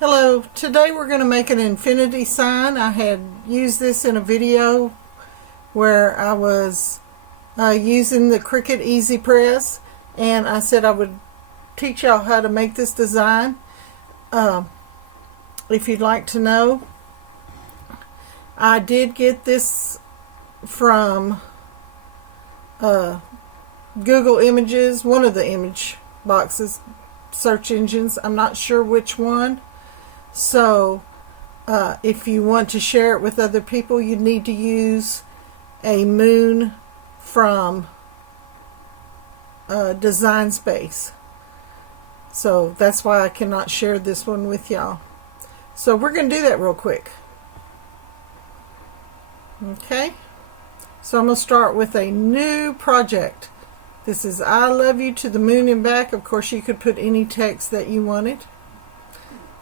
Hello, today we're going to make an infinity sign. I had used this in a video where I was using the Cricut Easy Press, and I said I would teach y'all how to make this design. If you'd like to know, I did get this from Google Images, one of the image boxes, search engines. I'm not sure which one. So if you want to share it with other people, you need to use a moon from Design Space. So that's why I cannot share this one with y'all. So we're going to do that real quick. Okay, so I'm going to start with a new project. This is I Love You to the Moon and Back. Of course, you could put any text that you wanted.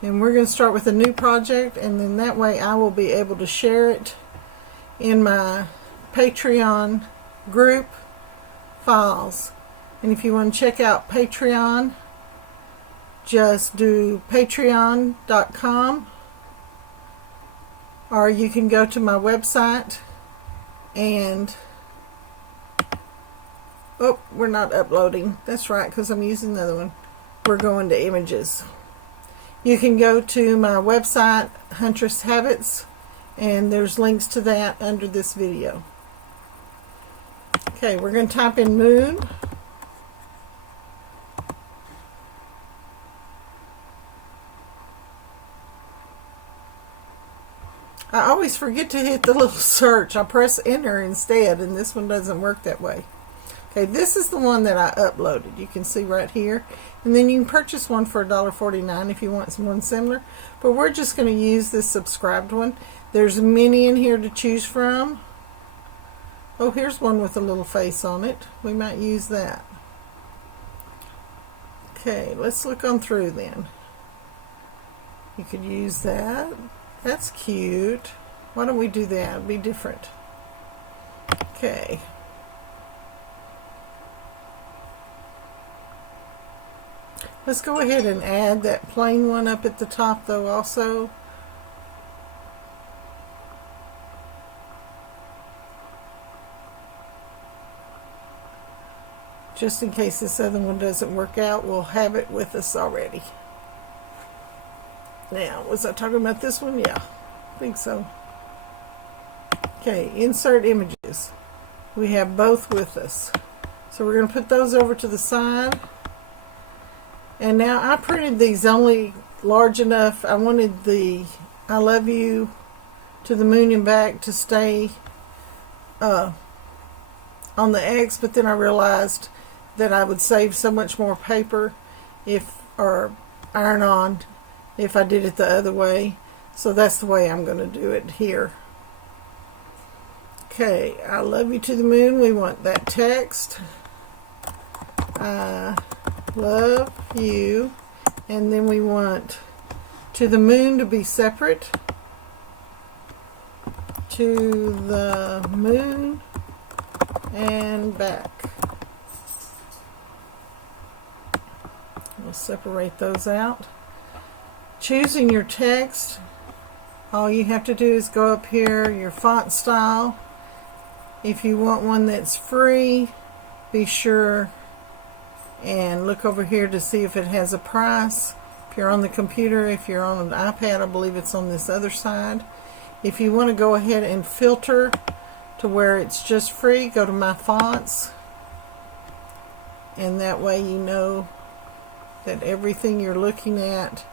And we're going to start with a new project, and then that way I will be able to share it in my Patreon group files. And if you want to check out Patreon, just do patreon.com, or you can go to my website and oh, we're not uploading. That's right, because I'm using another one. We're going to images. You can go to my website, Huntress Habits, and there's links to that under this video. Okay, we're going to type in moon. I always forget to hit the little search. I press enter instead, and this one doesn't work that way. Okay, this is the one that I uploaded. You can see right here. And then you can purchase one for $1.49 if you want one similar. But we're just going to use this subscribed one. There's many in here to choose from. Oh, here's one with a little face on it. We might use that. Okay, let's look on through then. You could use that. That's cute. Why don't we do that? It'd be different. Okay. Let's go ahead and add that plain one up at the top though also. Just in case this other one doesn't work out, we'll have it with us already. Now, was I talking about this one? Yeah, I think so. Okay, insert images. We have both with us. So we're going to put those over to the side. And now I printed these only large enough. I wanted the I Love You to the Moon and Back to stay on the X, but then I realized that I would save so much more paper or iron on if I did it the other way. So that's the way I'm going to do it here. Okay, I love you to the moon. We want that text. I love you, and then we want to the moon to be separate. To the moon and back. We'll separate those out. Choosing your text, all you have to do is go up here, your font style. If you want one that's free, be sure and look over here to see if it has a price. If you're on the computer, if you're on an iPad, I believe it's on this other side. If you want to go ahead and filter to where it's just free, go to My Fonts, and that way you know that everything you're looking at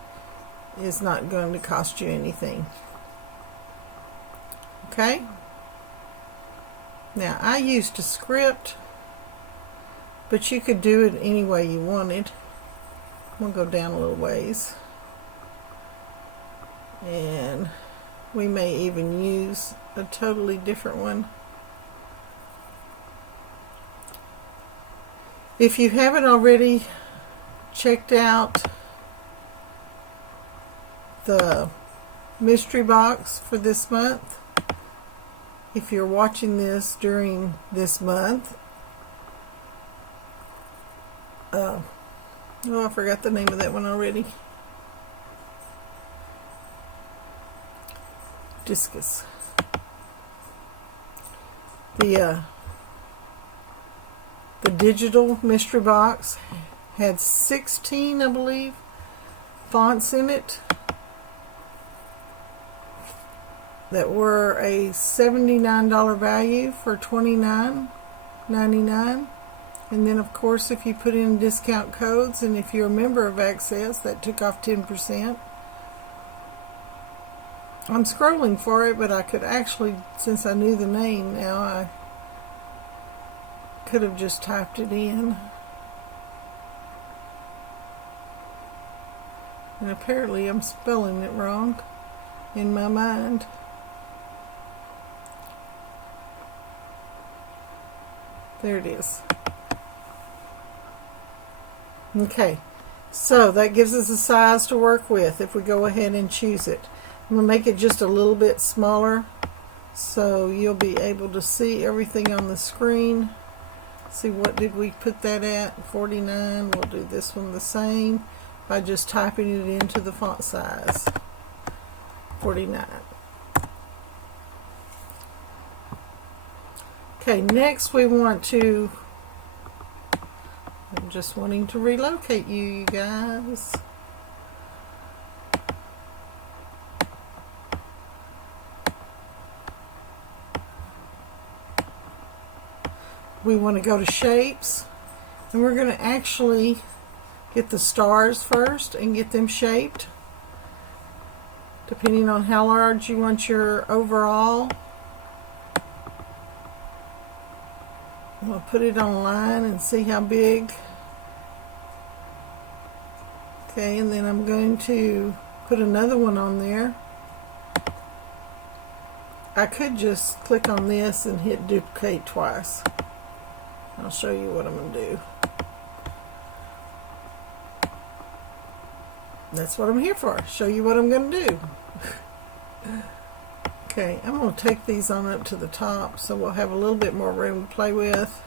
is not going to cost you anything. Okay? Now, I used a script, but you could do it any way you wanted. I'm going to go down a little ways. And we may even use a totally different one. If you haven't already checked out the mystery box for this month, if you're watching this during this month, oh, I forgot the name of that one already. discus. The digital mystery box had 16, I believe, fonts in it that were a $79 value for $29.99. And then, of course, if you put in discount codes and if you're a member of Access, that took off 10%. I'm scrolling for it, but I could actually, since I knew the name now, I could have just typed it in. And apparently I'm spelling it wrong in my mind. There it is. Okay, so that gives us a size to work with if we go ahead and choose it. I'm going to make it just a little bit smaller so you'll be able to see everything on the screen. See, what did we put that at? 49. We'll do this one the same by just typing it into the font size. 49. Okay, next we want to, I'm just wanting to relocate you guys. We want to go to shapes, and we're going to actually get the stars first and get them shaped depending on how large you want your overall. I'm going to put it on line and see how big. Okay, and then I'm going to put another one on there. I could just click on this and hit duplicate twice. I'll show you what I'm going to do. That's what I'm here for. Show you what I'm going to do. Okay, I'm going to take these on up to the top so we'll have a little bit more room to play with.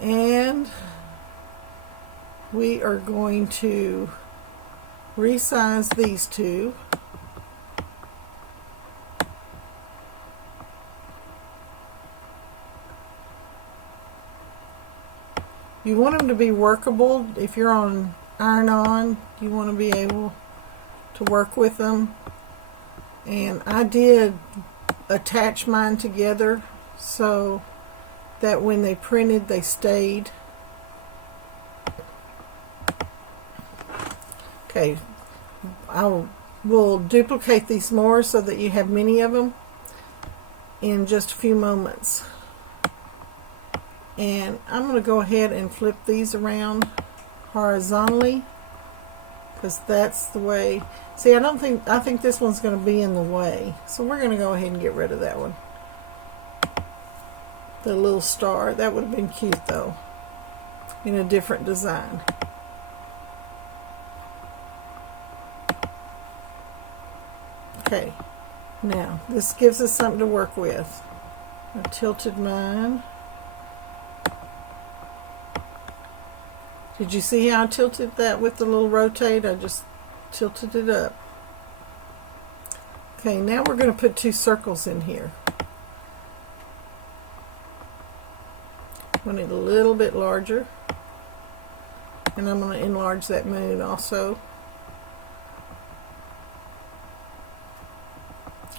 And we are going to resize these two. You want them to be workable. If you're on iron-on, you want to be able to work with them. And I did attach mine together so that when they printed, they stayed. Okay, we'll duplicate these more so that you have many of them in just a few moments. And I'm going to go ahead and flip these around horizontally because that's the way. See, I think this one's going to be in the way, so we're going to go ahead and get rid of that one. The little star, that would have been cute though in a different design. Okay, now this gives us something to work with. I tilted mine. Did you see how I tilted that with the little rotate? I just tilted it up. Okay, now we're going to put two circles in here. I need a little bit larger. And I'm going to enlarge that moon also.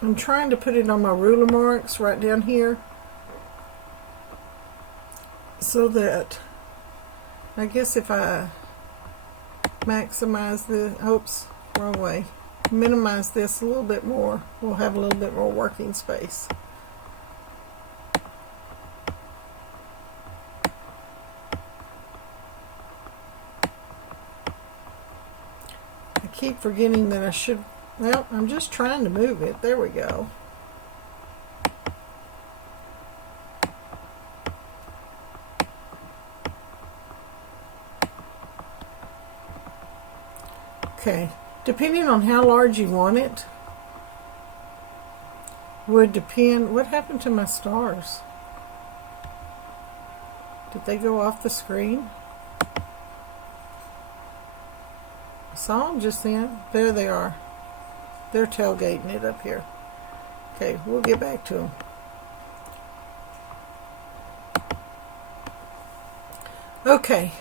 I'm trying to put it on my ruler marks right down here so that I guess if I maximize the, oops, wrong way, minimize this a little bit more, we'll have a little bit more working space. I keep forgetting that I should, well, I'm just trying to move it. There we go. Okay, depending on how large you want it, would depend. What happened to my stars? Did they go off the screen? Saw them just then. There they are. They're tailgating it up here. Okay, we'll get back to them. Okay,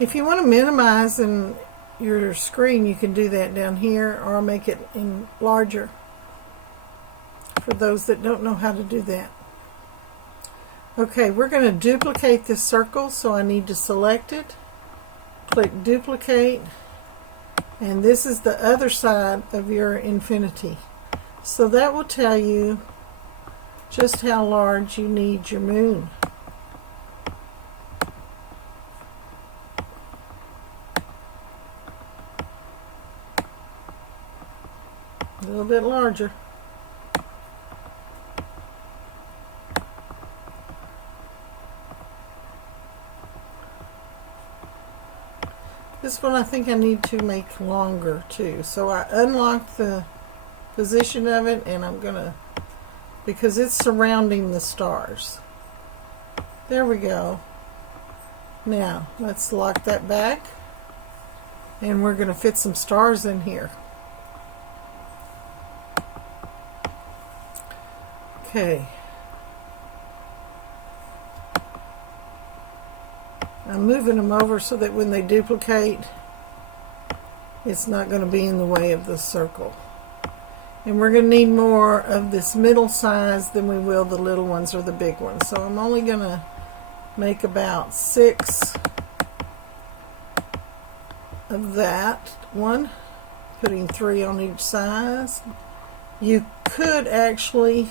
if you want to minimize in your screen, you can do that down here or make it in larger for those that don't know how to do that. Okay, we're going to duplicate this circle, so I need to select it, click duplicate, and this is the other side of your infinity. So that will tell you just how large you need your moon. A little bit larger. This one I think I need to make longer too. So I unlocked the position of it, and I'm gonna, because it's surrounding the stars. There we go. Now let's lock that back, and we're gonna fit some stars in here. Okay. I'm moving them over so that when they duplicate, it's not going to be in the way of the circle. And we're going to need more of this middle size than we will the little ones or the big ones. So I'm only going to make about 6 of that one, putting 3 on each size. You could actually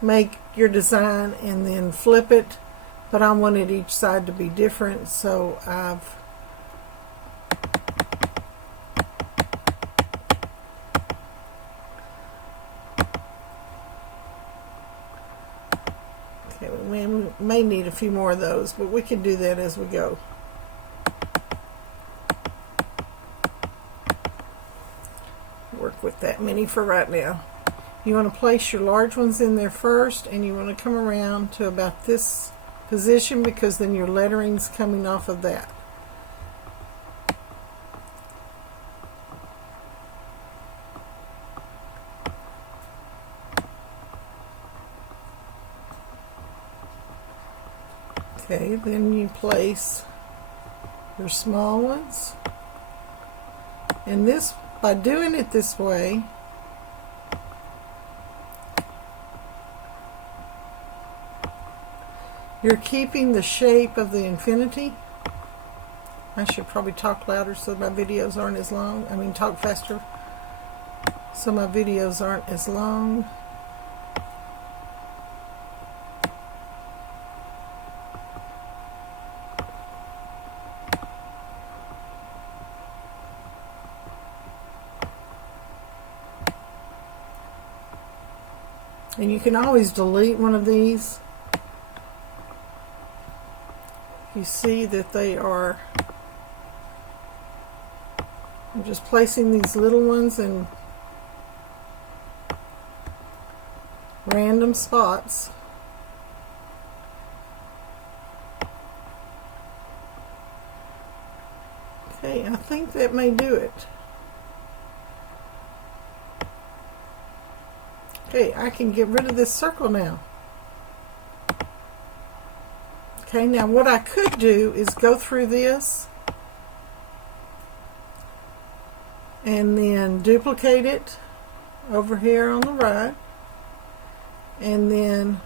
make your design and then flip it, but I wanted each side to be different, so okay, we may need a few more of those, but we can do that as we go. Work with that many for right now. You want to place your large ones in there first, and you want to come around to about this position, because then your lettering's coming off of that. Okay, then you place your small ones, and this, by doing it this way, you're keeping the shape of the infinity. I should probably talk louder so my videos aren't as long. I mean, talk faster so my videos aren't as long. And you can always delete one of these. You see that they are, I'm just placing these little ones in random spots. Okay, I think that may do it. Okay, I can get rid of this circle now. Okay, now what I could do is go through this and then duplicate it over here on the right, and then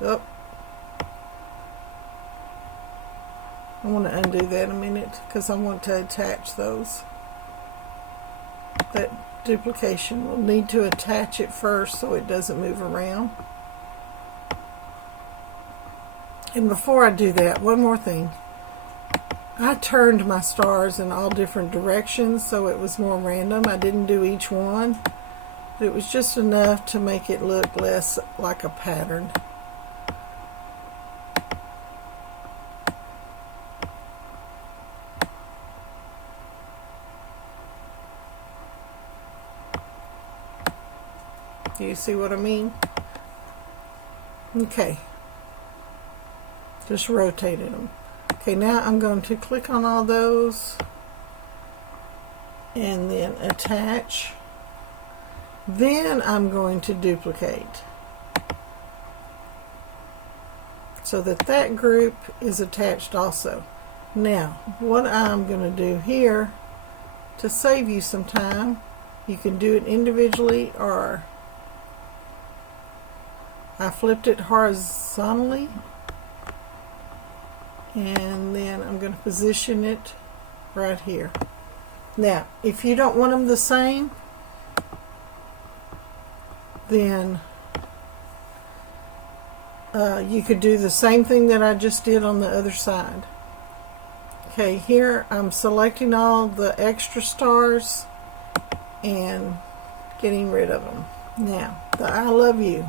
I want to undo that a minute because I want to attach those. That duplication will need to attach it first so it doesn't move around. And before I do that, one more thing. I turned my stars in all different directions so it was more random. I didn't do each one, but it was just enough to make it look less like a pattern. Do you see what I mean? Okay. Just rotated them. Okay, now I'm going to click on all those and then attach. Then I'm going to duplicate so that that group is attached also. Now, what I'm going to do here to save you some time, you can do it individually, or I flipped it horizontally, and then I'm going to position it right here. Now, if you don't want them the same, then you could do the same thing that I just did on the other side. Okay, here I'm selecting all the extra stars and getting rid of them. Now, the I love you.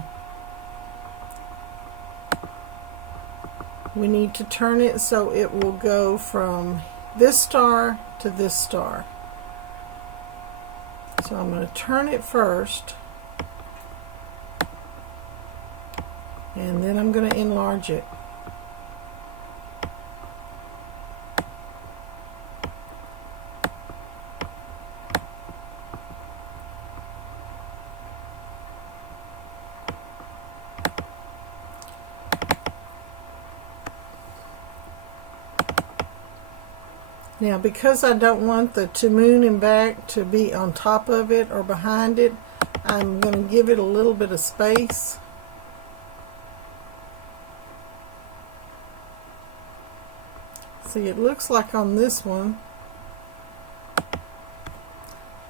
We need to turn it so it will go from this star to this star. So I'm going to turn it first, and then I'm going to enlarge it. Now, because I don't want the to moon and back to be on top of it or behind it, I'm going to give it a little bit of space. See, it looks like on this one.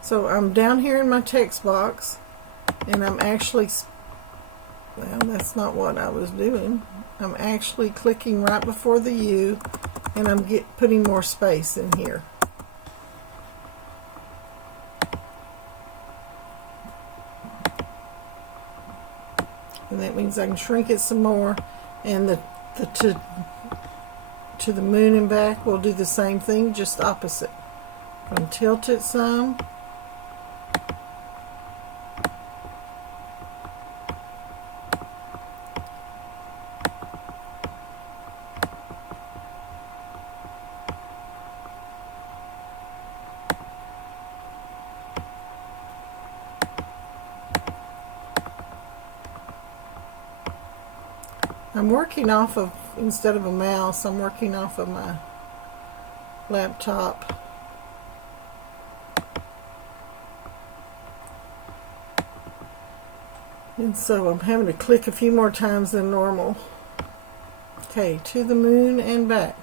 So I'm down here in my text box, and I'm actually, well, that's not what I was doing. I'm actually clicking right before the U, and I'm putting more space in here. And that means I can shrink it some more, and the to the moon and back will do the same thing, just opposite. I'm going to tilt it some. I'm working off of, instead of a mouse, I'm working off of my laptop. And so I'm having to click a few more times than normal. Okay, to the moon and back.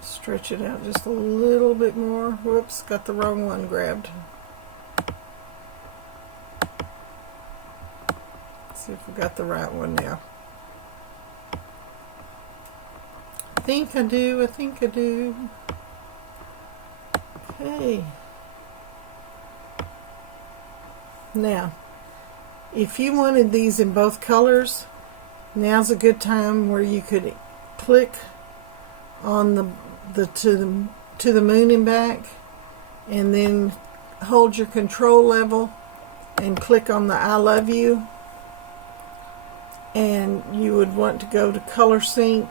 Stretch it out just a little bit more. Whoops, got the wrong one grabbed. See if we got the right one now. I think I do. Okay. Now, if you wanted these in both colors, now's a good time where you could click on the to the moon and back, and then hold your control level and click on the I love you. And you would want to go to color sync,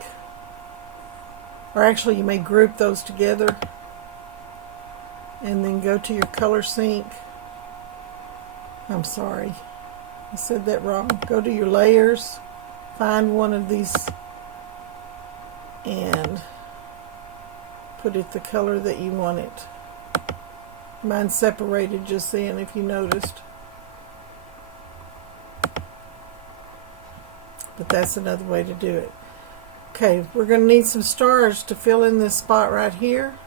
or actually you may group those together and then go to your color sync. I'm sorry, I said that wrong. Go to your layers, find one of these and put it the color that you want it. Mine separated just then, if you noticed. But that's another way to do it. Okay, we're going to need some stars to fill in this spot right here.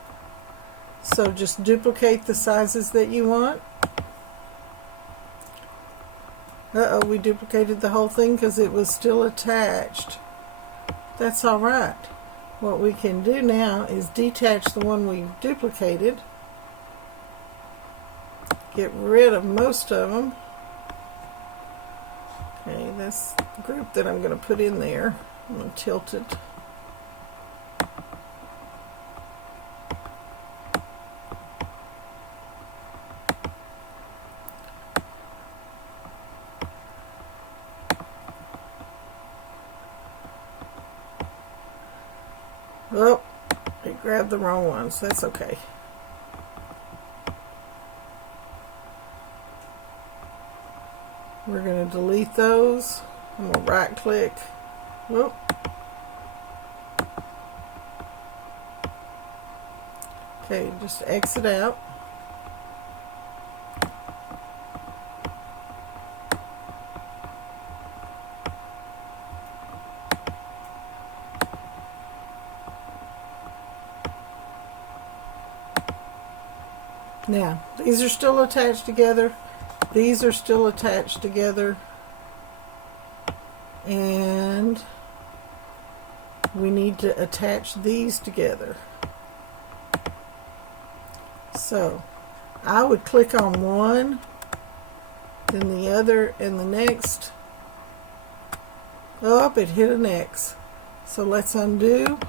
So just duplicate the sizes that you want. Uh-oh, we duplicated the whole thing because it was still attached. That's alright. What we can do now is detach the one we duplicated. Get rid of most of them. Okay, that's the group that I'm going to put in there. I'm going to tilt it. Oh, it grabbed the wrong ones. That's okay. We're going to delete those. I'm going to right click. Whoop. Okay, just exit out. Now, these are still attached together. These are still attached together. And we need to attach these together. So, I would click on one, then the other, and the next. Oh, it hit an X. So let's undo.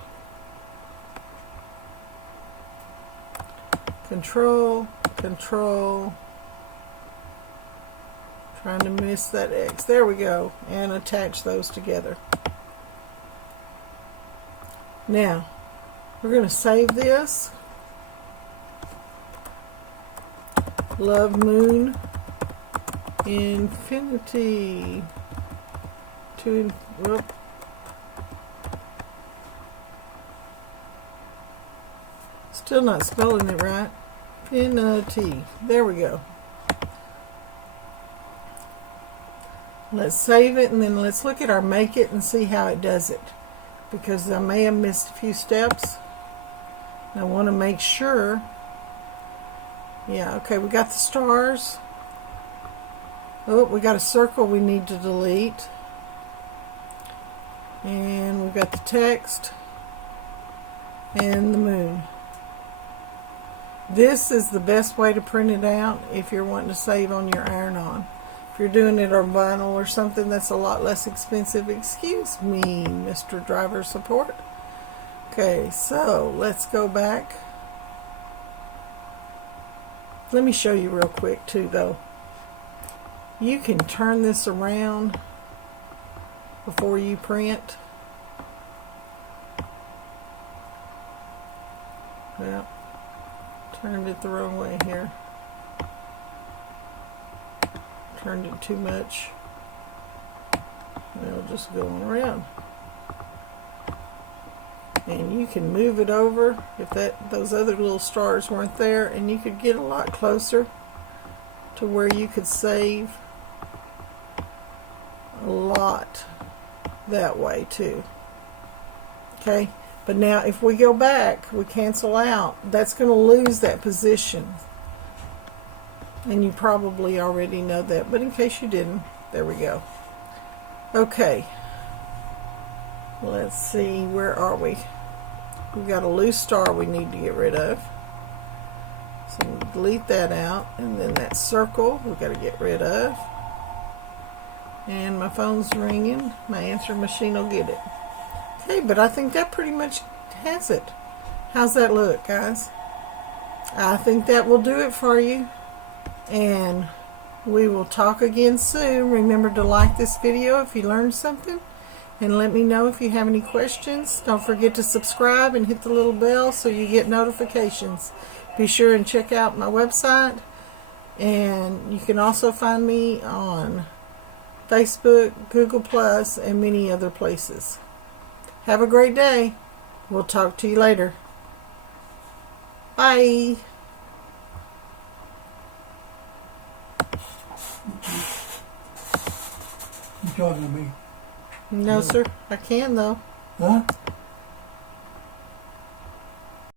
Control, Control. Trying to miss that X. There we go. And attach those together. Now, we're going to save this. Love Moon Infinity. Whoop. Still not spelling it right. Infinity. There we go. Let's save it, and then let's look at our Make It and see how it does it. Because I may have missed a few steps. And I want to make sure. Yeah, okay, we got the stars. Oh, we got a circle we need to delete. And we've got the text. And the moon. This is the best way to print it out if you're wanting to save on your iron-on. If you're doing it on vinyl or something that's a lot less expensive. Excuse me, Mr. Driver Support. Okay, so let's go back. Let me show you real quick too, though. You can turn this around before you print. Well, turned it the wrong way here. Turned it too much. It'll just go on around. And you can move it over if those other little stars weren't there, and you could get a lot closer to where you could save a lot that way too. Okay, but now if we go back, we cancel out, that's going to lose that position. And you probably already know that, but in case you didn't, there we go. Okay, let's see, where are we? We've got a loose star we need to get rid of. So we'll delete that out, and then that circle we've got to get rid of. And my phone's ringing. My answer machine will get it. Okay, but I think that pretty much has it. How's that look, guys? I think that will do it for you. And we will talk again soon. Remember to like this video if you learned something. And let me know if you have any questions. Don't forget to subscribe and hit the little bell so you get notifications. Be sure and check out my website. And you can also find me on Facebook, Google+, and many other places. Have a great day. We'll talk to you later. Bye. You talking to me? No, sir. I can, though. Huh?